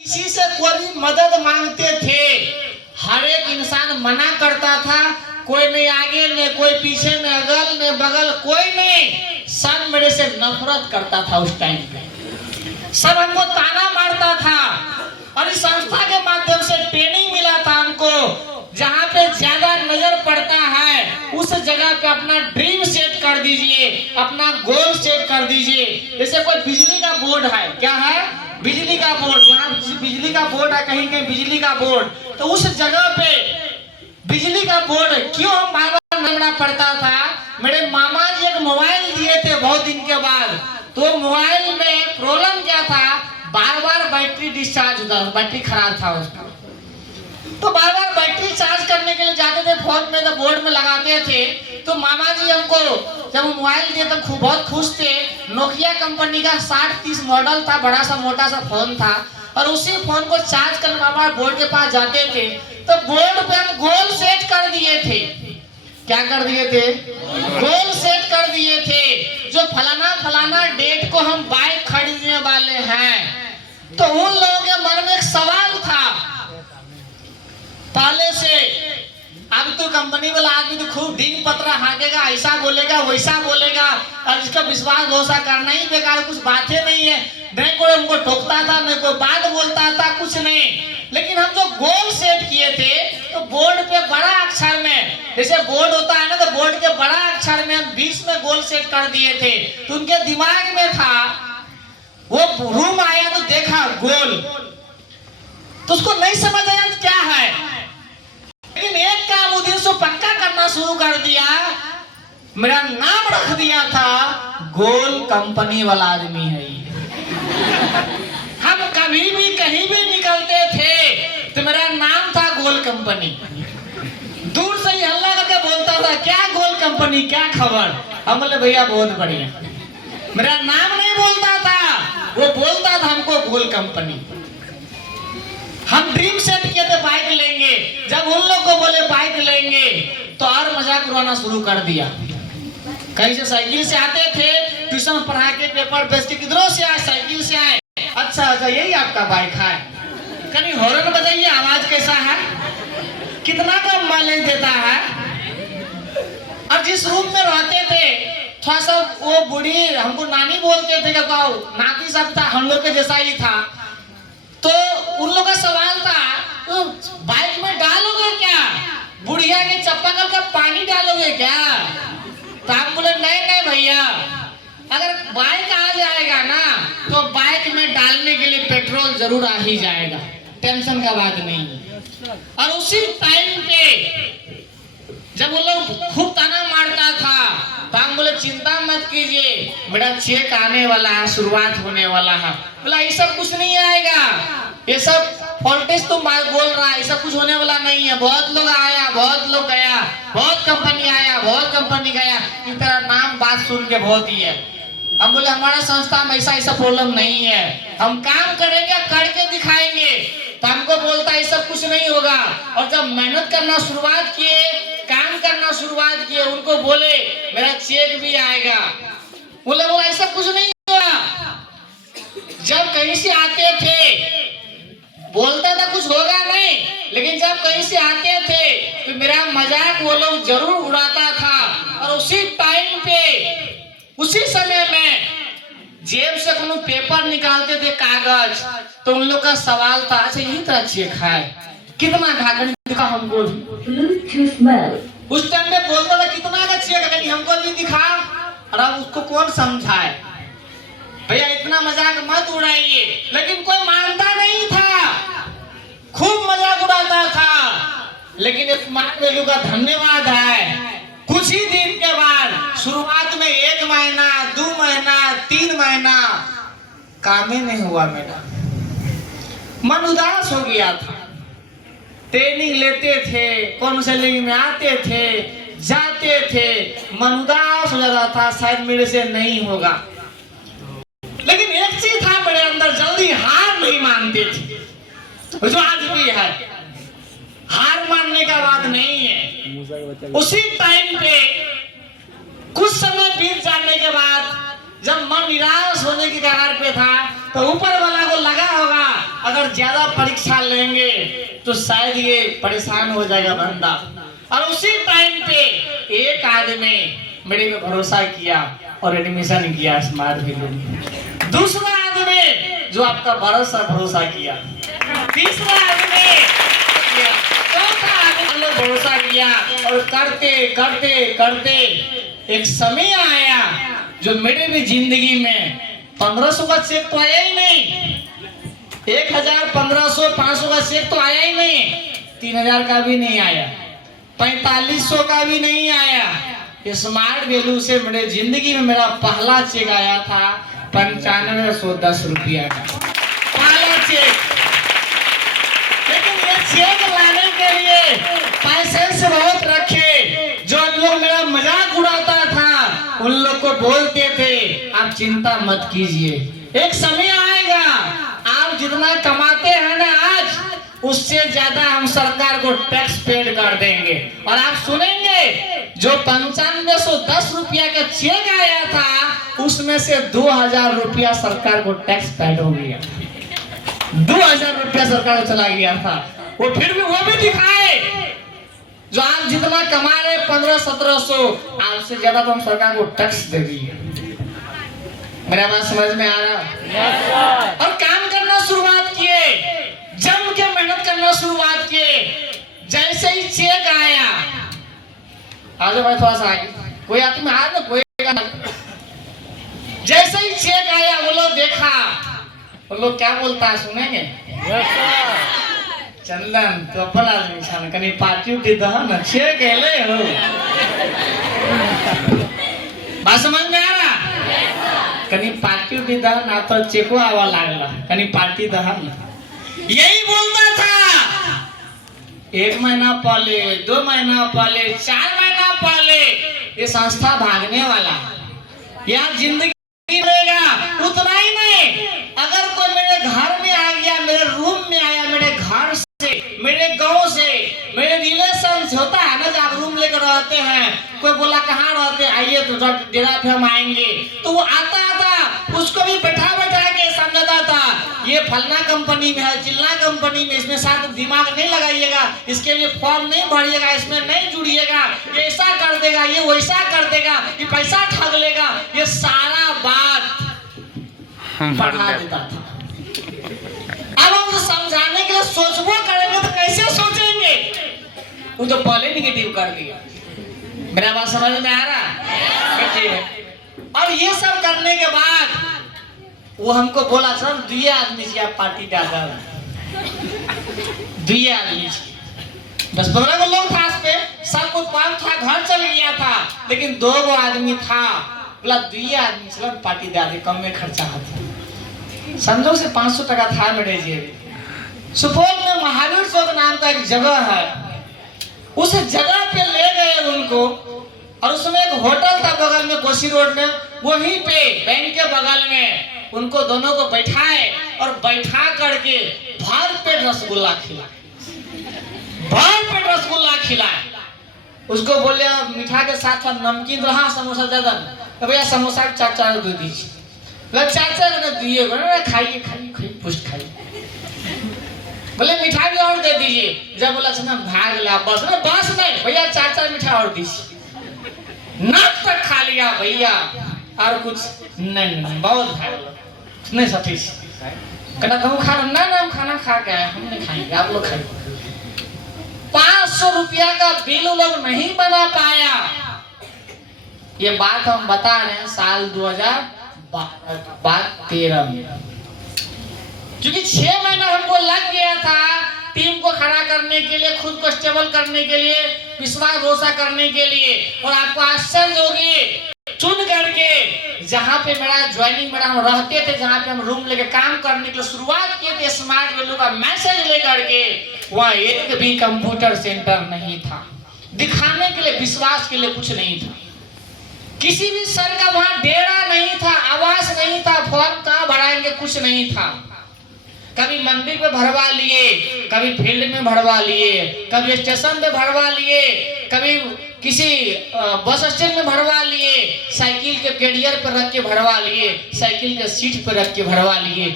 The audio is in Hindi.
किसी से कोई मदद मांगते थे, हर एक इंसान मना करता था, कोई नहीं आगे न कोई पीछे, न अगल न बगल, कोई नहीं। सब मेरे से नफरत करता था उस टाइम पे, सब हमको ताना मारता था। और इस संस्था के माध्यम से ट्रेनिंग मिला था हमको, जहाँ पे ज्यादा नजर पड़ता है उस जगह पे अपना ड्रीम सेट कर दीजिए, अपना गोल सेट कर दीजिए। जैसे कोई बिजली का बोर्ड है, क्या है, बिजली का बोर्ड, वहाँ बिजली का बोर्ड है, कहीं कहीं बिजली का बोर्ड, तो उस जगह पे बिजली का बोर्ड क्यों हम बार बार नमना पड़ता था। मेरे मामा जी एक मोबाइल दिए थे बहुत दिन के बाद, तो मोबाइल में प्रॉब्लम क्या था, बार बार बैटरी डिस्चार्ज होता, बैटरी खराब था उसका। तो बार बार बैटरी चार्ज करने के लिए जाते थे फोन में, तो बोर्ड में लगाते थे। तो मामा जी हमको जब मोबाइल दिए तो बहुत खुश थे। नोकिया कंपनी का 6030 मॉडल था, बड़ा सा मोटा सा फोन था, और उसी फोन को चार्ज कर मामा बोर्ड के पास जाते थे, तो बोर्ड पे हम गोल सेट कर दिए थे। क्या कर दिए थे? गोल सेट कर दिए थे, जो फलाना फलाना डेट को हम बाइक खरीदने वाले हैं। तो उन लोगों के मन में एक सवाल था पहले से, अब तो कंपनी वाला आदमी तो खूब डींग पत्रा हाकेगा, ऐसा बोलेगा वैसा बोलेगा, और इसका विश्वास भरोसा करना ही बेकार, कुछ बातें नहीं है, नहीं कोई हमको ठोकता था, नहीं कोई बात बोलता था, कुछ नहीं। लेकिन हम जो गोल सेट किए थे, तो बोर्ड पे बड़ा अक्षर में, जैसे बोर्ड होता है ना, तो बोर्ड के बड़ा अक्षर में हम 20 में गोल सेट कर दिए थे। तो उनके दिमाग में था, वो रूम आया तो देखा गोल, तो उसको नहीं समझ आया क्या है, लेकिन एक काम उस दिन से पक्का करना शुरू कर दिया, मेरा नाम रख दिया था गोल कंपनी वाला आदमी है ये। हम कभी भी कहीं भी निकलते थे तो मेरा नाम था गोल कंपनी। दूर से ही हल्ला करके बोलता था, क्या गोल कंपनी, क्या खबर। हम बोले भैया बहुत बढ़िया। मेरा नाम नहीं बोलता था, वो बोलता था हमको गोल कंपनी। हम ड्रीम सेट किए थे बाइक लेंगे, जब उन लोग को बोले बाइक लेंगे तो और मजाक उड़ाना शुरू कर दिया। कहीं से साइकिल से आते थे, ट्यूशन पढ़ा के पेपर बेच के, किधरों से आए, साइकिल से आए, अच्छा अच्छा यही आपका बाइक है, कहीं हॉर्न बजाइए, आवाज कैसा है, कितना कम माइलेज देता है। और जिस रूम में रहते थे थोड़ा सा वो बूढ़ी हमको नानी बोलते थे, क्या नाती सब था, हम लोग के जैसा ही था। तो उन लोगों का सवाल था, तो बाइक में डालोगे क्या, बुढ़िया के चप्पल का पानी डालोगे क्या। तो हम बोले नहीं नहीं भैया, अगर बाइक आ जाएगा ना तो बाइक में डालने के लिए पेट्रोल जरूर आ ही जाएगा, टेंशन का बात नहीं है। और उसी टाइम पे जब वो लोग खूब ताना मारता था, तो हम बोले चिंता मत कीजिए, मेरा चेक आने वाला है, शुरुआत होने वाला है। बोला ये सब कुछ नहीं आएगा, ये सब फॉल्टेज तुम बोल रहा है, ये सब कुछ होने वाला नहीं है। बहुत लोग आया, बहुत लोग गया, बहुत कंपनी आया, बहुत कंपनी गया, तेरा नाम बात सुन के बहुत ही है। हम बोले हमारा संस्था में ऐसा ऐसा प्रॉब्लम नहीं है, हम काम करेंगे, करके दिखाएंगे। तो हमको बोलता है सब कुछ नहीं होगा। और जब मेहनत करना शुरुआत किए, काम करना शुरुआत किए, उनको बोले मेरा चेक भी आएगा, बोले बोला ऐसा कुछ नहीं होगा। जब कहीं से आते थे बोलता था कुछ होगा नहीं, लेकिन जब कहीं से आते थे तो मेरा मजाक वो लोग जरूर उड़ाता था। और उसी टाइम पे, उसी समय में जेब से कोनो पेपर निकालते थे, कागज, तो उन लोग का सवाल था, अच्छा यही तरह चेक है, कितना कागज दिखा हमको। उस टाइम में बोलता था कितना का चेक है, हमको नहीं दिखा। और अब उसको कौन समझाए, भैया इतना मजाक मत उड़ाइए। लेकिन कोई मानता नहीं था, खूब मजाक उड़ाता था। लेकिन इस मानवेलू का धन्यवाद है, कुछ ही दिन के बाद, शुरुआत में 1 महीना, 2 महीना, 3 महीना काम ही नहीं हुआ, मेरा मन उदास हो गया था। ट्रेनिंग लेते थे, काउंसलिंग में आते थे, जाते थे, मन उदास हो जाता था, शायद मेरे से नहीं होगा। लेकिन एक चीज था मेरे अंदर, जल्दी हार नहीं मानते थे, जो आज भी है, हार मानने का बात नहीं है। उसी टाइम पे कुछ समय बीत जाने के बाद जब मन निराश होने की कगार पे था, तो ऊपर वाला को लगा होगा अगर ज्यादा परीक्षा लेंगे तो शायद ये परेशान हो जाएगा बंदा। और उसी टाइम पे एक आदमी मेरे पे भरोसा किया और एडमिशन किया स्मार्ट वैल्यू में। दूसरा आदमी जो आपका भरोसा किया, तीसरा आदमी किया, चौथा आदमी भरोसा किया। और करते करते करते एक समय आया जो मेरे भी जिंदगी में 1500 का चेक तो आया ही नहीं, 1000, 1500, 500 का चेक तो आया ही नहीं, 3000 का भी नहीं आया, 4500 का भी नहीं आया। स्मार्ट वैल्यू से मेरे जिंदगी में मेरा पहला चेक आया था 9510 रुपया का पहला चेक। लेकिन ये चेक लाने के लिए पैसे से बहुत रखे। जो लोग मेरा मजाक उड़ाता था उन लोग को बोलते थे आप चिंता मत कीजिए, एक समय आएगा आप जितना कमाते हैं ना आज, उससे ज्यादा हम सरकार को टैक्स पेड कर देंगे। और आप सुनेंगे जो 9510 रुपया का चेक आया था उसमें से 2000 रुपया सरकार को टैक्स पेड हो गया, 2000 रुपया सरकार को चला गया था। वो फिर भी वो भी दिखाए जो आप जितना कमा रहे 1500-1700, आपसे ज्यादा तो हम सरकार को टैक्स दे दिए। मेरा बात समझ में आ रहा? और काम करना शुरुआत किए, जम के मेहनत करना शुरुआत किए। जैसे ही चेक आया, आ जाओ भाई थोड़ा सा आगे, कोई आदमी आ ना, कोई जैसे ही चेक आया वो लोग देखा, वो लोग क्या बोलता है सुनेंगे? चंदन तो अपन आदमी छान कहीं पार्टी उठी दह न चेक ले हो। बात समझ में आ रहा? कहीं पार्टी उठी दह ना तो चेको आवा लागला, कहीं पार्टी दह न। यही बोलता था। 1 महीना पहले, 2 महीना पहले, 4 महीना पहले ये संस्था भागने वाला, यहाँ जिंदगी रहेगा। उतना ही नहीं, अगर कोई मेरे घर में आ गया, मेरे रूम में आया, मेरे घर से, मेरे गांव से, मेरे रिलेशन से होता है ना, जब आप रूम लेकर रहते हैं, कोई बोला कहाँ रहते, आइए तो डेरा पे हम आएंगे, तो वो आता उसको भी बैठा के समझाता था ये फलना कंपनी में है, चिल्ला कंपनी में, इसमें साथ दिमाग नहीं लगाइएगा, इसके लिए फॉर्म नहीं भरिएगा, इसमें नहीं जुड़िएगा, ये ऐसा कर देगा, ये वैसा कर देगा, ये पैसा ठग लेगा, ये सारा बात पढ़ा देता था। अब हम समझाने के लिए सोचबो करेंगे तो कैसे सोचेंगे? वो तो पहले निगेटिव कर दिया। मेरा बात समझ में आ रहा? और ये सब करने के बाद वो हमको बोला सर 2 आदमी से आप पार्टी डाला, 2 आदमी 10-15 लोग था, पे सब कुछ काम था, घर चल गया था, लेकिन 2 आदमी था, बोला 2 आदमी से पार्टी डाल दे, कम में खर्चा था। समझो से 500 टका था मेरे जेब। सुपौल में महावीर चौक नाम का एक जगह है, उस जगह पे ले गए उनको, और उसमें एक होटल था बगल में कोसी रोड में, वहीं पे बैंक के बगल में उनको दोनों को बैठाए और बैठा करके भर पेट रसगुल्ला खिलाए, भर पेट रसगुल्ला खिलाए। उसको बोले मीठा के साथ नमकीन रहा, समोसा ज्यादा, तो भैया समोसा 4 दे दीजिए। चाचा ने दिए, खाइए खाइए खाइए, पुष्ट खाइए। बोले मिठाई भी और दे दीजिए। जब बोला ना भाग ला, बस नहीं भैया 4 मिठाई और दीजिए। नाक तक खा लिया भैया, और कुछ नहीं, बहुत भाग नहीं सतीश कहना तुम खाना ना, हम खाना खा के आए, हम नहीं खाएंगे, आप लोग खाइए। 500 रुपया का बिल लोग नहीं बना पाया। ये बात हम बता रहे हैं साल 2013 में, क्योंकि 6 महीना हमको लग गया था टीम को खड़ा करने के लिए, खुद को स्टेबल करने के लिए, विश्वास भरोसा करने के लिए। और आपको आश्चर्य होगी, चुन करके जहाँ पे मेरा ज्वाइनिंग मेरा हम रहते थे, जहाँ पे हम रूम लेके काम करने के लिए शुरुआत किए थे, स्मार्ट वैल्यू का मैसेज लेकर के, वहाँ एक भी कंप्यूटर सेंटर नहीं था, दिखाने के लिए, विश्वास के लिए कुछ नहीं था, किसी भी सर का वहाँ डेरा नहीं था, आवास नहीं था, फॉर्म कहाँ भराएंगे कुछ नहीं था। कभी मंदिर पे भरवा लिए, कभी फील्ड में भरवा लिए, कभी स्टेशन पे भरवा लिए, कभी किसी बस स्टैंड में भरवा लिए, साइकिल के कैरियर पर रख के भरवा लिए, साइकिल के सीट पर रख के भरवा लिए।